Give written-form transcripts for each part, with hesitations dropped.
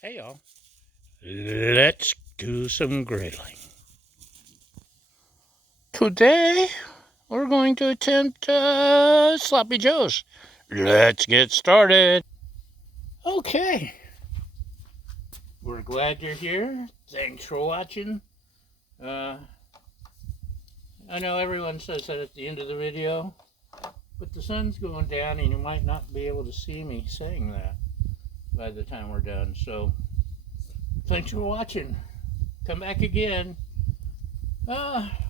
Hey y'all, let's do some griddling. Today we're going to attempt sloppy joes. Let's get started. Okay, we're glad you're here. Thanks for watching. I know everyone says that at the end of the video, but the sun's going down and you might not be able to see me saying that by the time we're done. So thanks for watching. Come back again.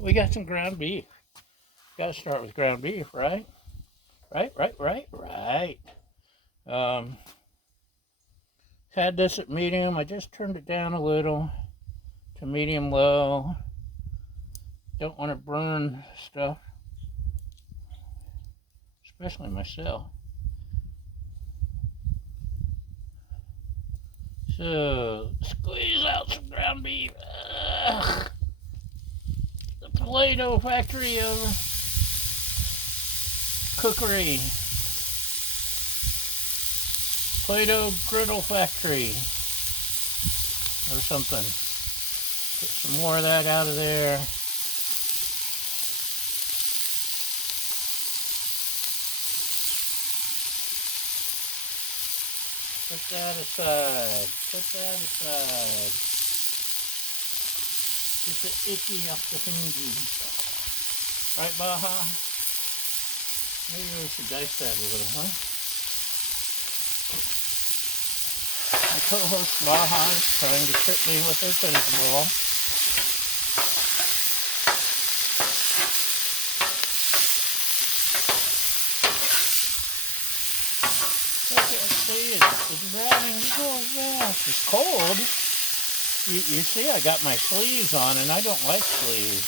We got some ground beef. Got to start with ground beef, right? Right. Had this at medium. I just turned it down a little to medium low. Don't want to burn stuff, especially myself. So, squeeze out some ground beef. Ugh. The Play-Doh factory of cookery. Play-Doh Griddle factory. Or something. Get some more of that out of there. Put that aside. Get the icky off the hingy. Right, Baja? Maybe we should dice that a little, huh? My co-host Baja is trying to trip me with her tennis ball. See, it's browning so fast. It's cold. You see, I got my sleeves on, and I don't like sleeves.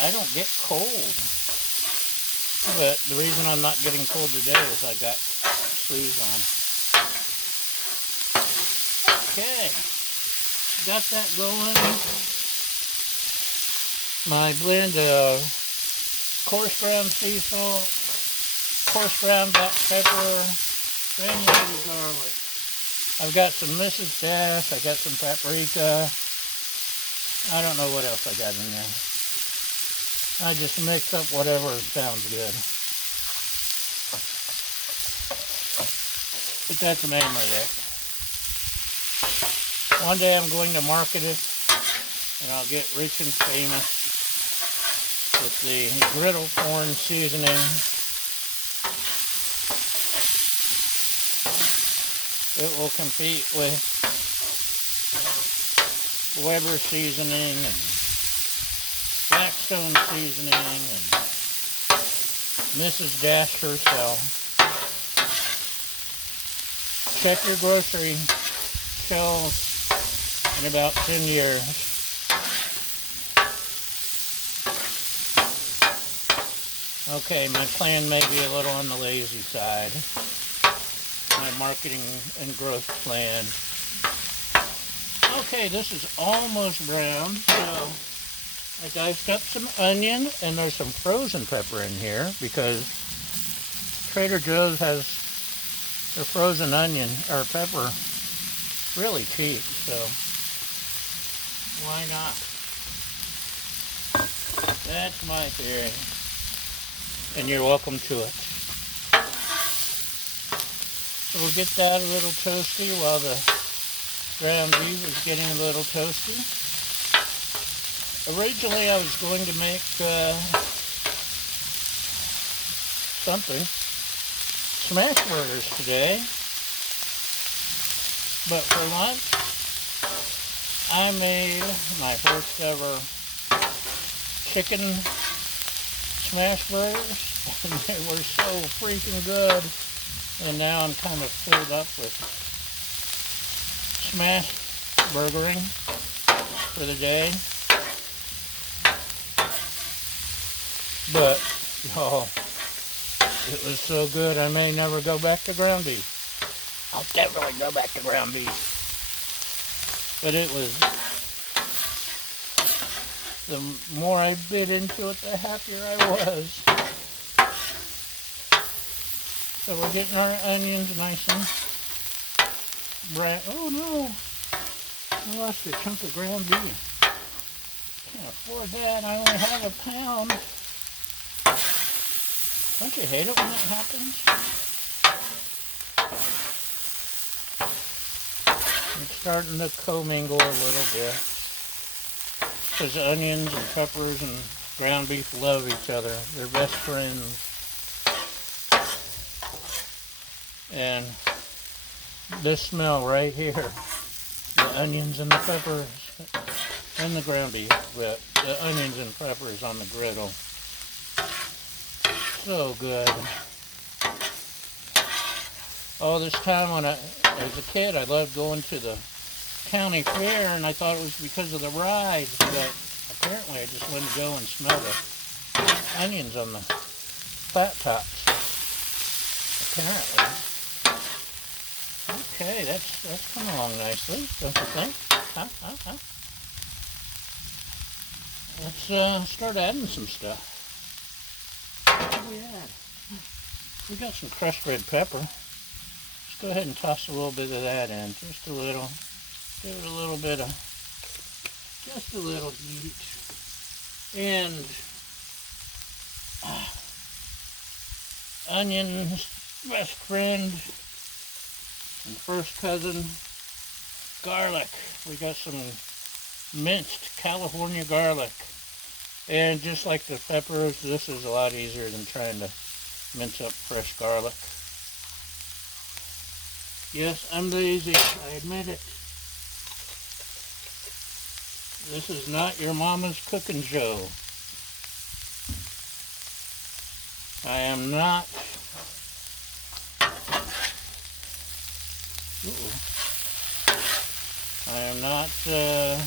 I don't get cold. But the reason I'm not getting cold today is I got sleeves on. Okay. Got that going. My blend of coarse ground sea salt, coarse ground black pepper, granulated garlic. I've got some Mrs. Dash, I got some paprika. I don't know what else I got in there. I just mix up whatever sounds good. But that's mainly it. One day I'm going to market it, and I'll get rich and famous with the griddle corn seasoning. It will compete with Weber seasoning and Blackstone seasoning and Mrs. Dash herself. Check your grocery shelves in about 10 years. Okay, my plan may be a little on the lazy side. My marketing and growth plan. Okay, this is almost brown, so I diced up some onion, and there's some frozen pepper in here because Trader Joe's has their frozen onion or pepper really cheap, so why not? That's my theory, and you're welcome to it. So we'll get that a little toasty while the ground beef is getting a little toasty. Originally I was going to make smash burgers today. But for lunch, I made my first ever chicken smash burgers. And they were so freaking good. And now I'm kind of filled up with smash burgering for the day. But, oh, it was so good I may never go back to ground beef. I'll definitely go back to ground beef. But it was, the more I bit into it, the happier I was. So we're getting our onions nice and Oh no, I lost a chunk of ground beef. Can't afford that. I only have a pound. Don't you hate it when that happens? It's starting to commingle a little bit. Because onions and peppers and ground beef love each other. They're best friends. And this smell right here, the onions and the peppers and the ground beef, but the onions and peppers on the griddle. So good. All this time when as a kid, I loved going to the county fair, and I thought it was because of the rides, but apparently I just wanted to go and smell the onions on the flat tops. Apparently. Okay, that's come along nicely, don't you think? Huh? Let's start adding some stuff. What do we add? We got some crushed red pepper. Let's go ahead and toss a little bit of that in, just a little. Give it a little bit of, just a little heat. And onions, best friend, and first cousin, garlic. We got some minced California garlic. And just like the peppers, this is a lot easier than trying to mince up fresh garlic. Yes, I'm lazy, I admit it. This is not your mama's cooking show. I am not. I am not the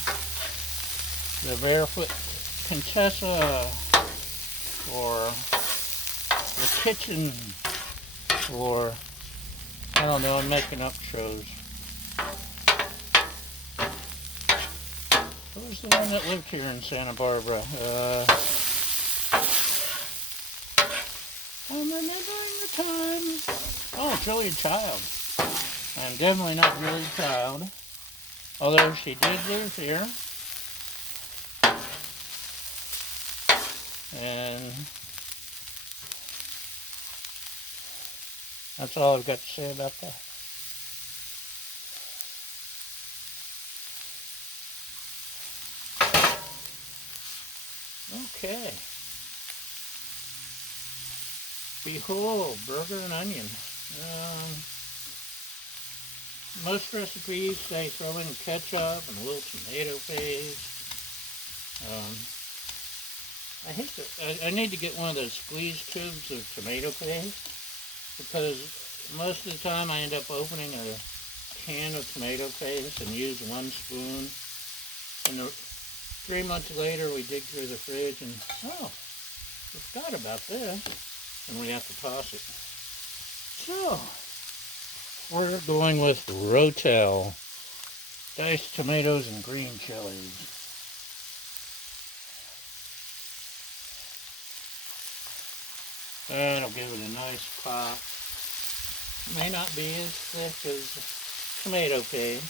barefoot Contessa or the kitchen or I don't know. I'm making up shows. Who was the one that lived here in Santa Barbara? I'm remembering the time. Oh, Julia Child. I'm definitely not Julia Child. Although she did live here. And that's all I've got to say about that. Okay. Behold, burger and onion. Most recipes say throw in ketchup and a little tomato paste. I need to get one of those squeeze tubes of tomato paste because most of the time I end up opening a can of tomato paste and use 1 spoon. And 3 months later we dig through the fridge and, oh, I forgot about this. And we have to toss it. So, we're going with Rotel, diced tomatoes and green chilies. That'll give it a nice pop. May not be as thick as tomato paste.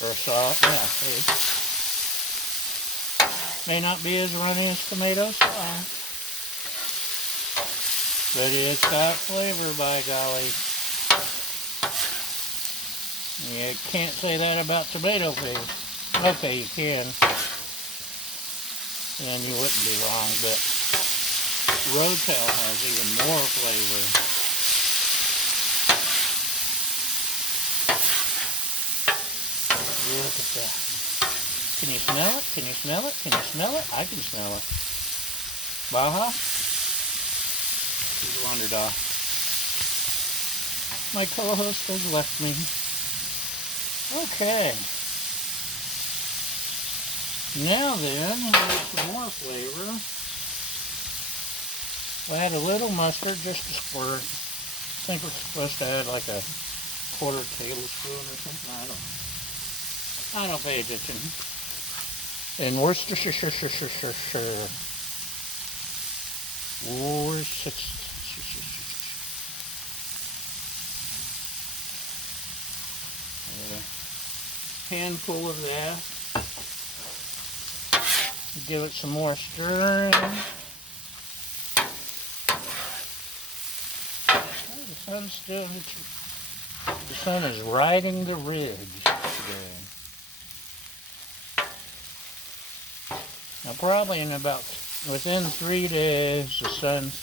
Or sauce, yeah, paste. May not be as runny as tomato sauce. But it's got flavor, by golly. You can't say that about tomato paste. Okay, you can. And you wouldn't be wrong, but Rotel has even more flavor. Look at that. Can you smell it? Can you smell it? Can you smell it? I can smell it. Baja? She's wandered off. My co-host has left me. Okay. Now then, here's some more flavor. We'll add a little mustard, just a squirt. I think we're supposed to add like a 1/4 tablespoon or something. I don't pay attention. And Worcestershire. A handful of that. Give it some more stirring. The sun is riding the ridge today. Now probably within 3 days, the sun's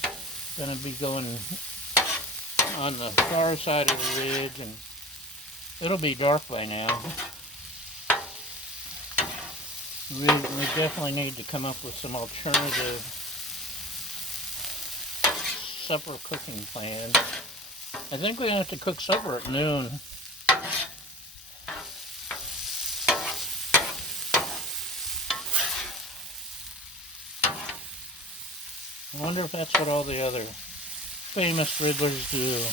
going to be going on the far side of the ridge, and it'll be dark by now. We definitely need to come up with some alternative supper cooking plan. I think we have to cook supper at noon. I wonder if that's what all the other famous riddlers do.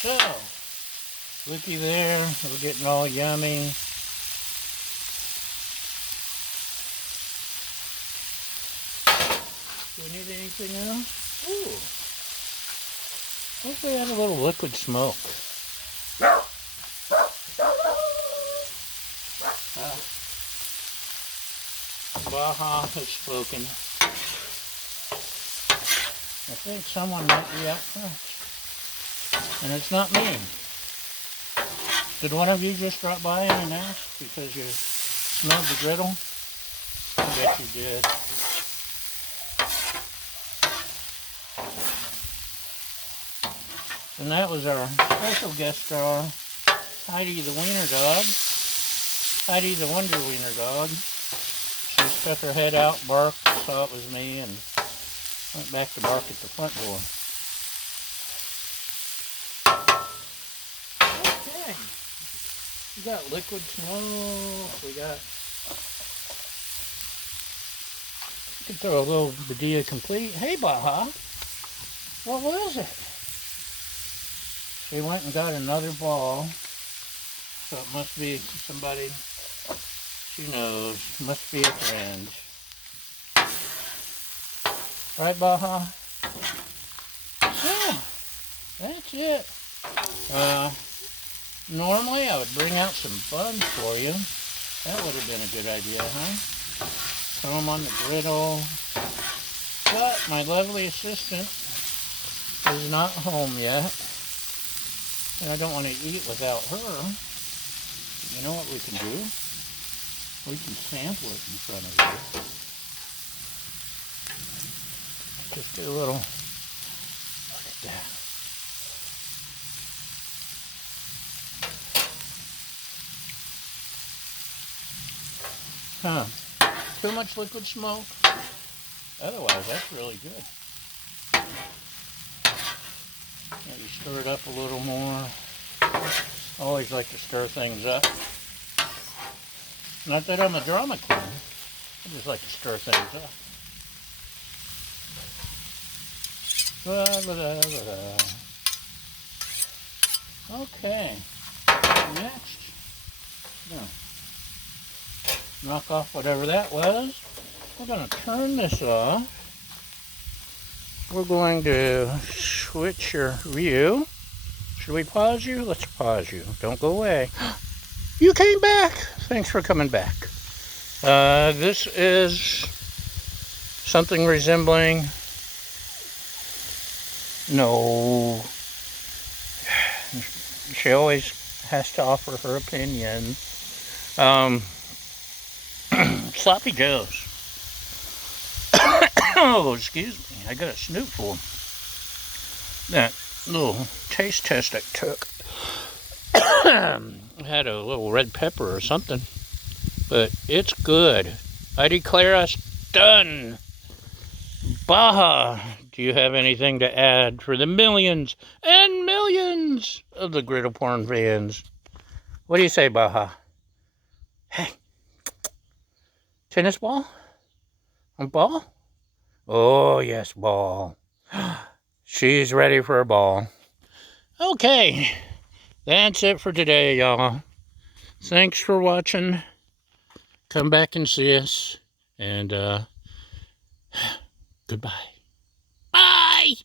So, looky there, we're getting all yummy. Do we need anything else? Ooh. I think we had a little liquid smoke. Baja has spoken. I think someone might be out front. And it's not me. Did one of you just drop by and ask because you smelled the griddle? I bet you did. And that was our special guest star, Heidi the Wiener Dog. Heidi the Wonder Wiener Dog. She stuck her head out, barked, saw it was me, and went back to bark at the front door. Okay. We got liquid smoke. We could throw a little Badilla complete. Hey, Baja. What was it? She went and got another ball. So it must be somebody she knows. Must be a friend. Right, Baja? So, that's it. Normally I would bring out some buns for you. That would have been a good idea, huh? Throw them on the griddle. But my lovely assistant is not home yet. And I don't want to eat without her. You know what we can do? We can sample it in front of you. Just do a little, look at that. Huh. Too much liquid smoke? Otherwise, that's really good. Maybe stir it up a little more. I always like to stir things up. Not that I'm a drama queen. I just like to stir things up. Okay. Next. Knock off whatever that was. We're going to turn this off. We're going to switch your view. Should we pause you? Let's pause you. Don't go away. You came back. Thanks for coming back. This is something resembling... No. She always has to offer her opinion. Sloppy Joes. Oh, excuse me. I got a snootful. That little taste test I took had a little red pepper or something, but it's good. I declare us done. Baja, do you have anything to add for the millions and millions of the griddle porn fans? What do you say, Baja? Hey, tennis ball? A ball? Oh, yes, ball. She's ready for a ball. Okay, that's it for today, y'all. Thanks for watching. Come back and see us. And, goodbye. Bye!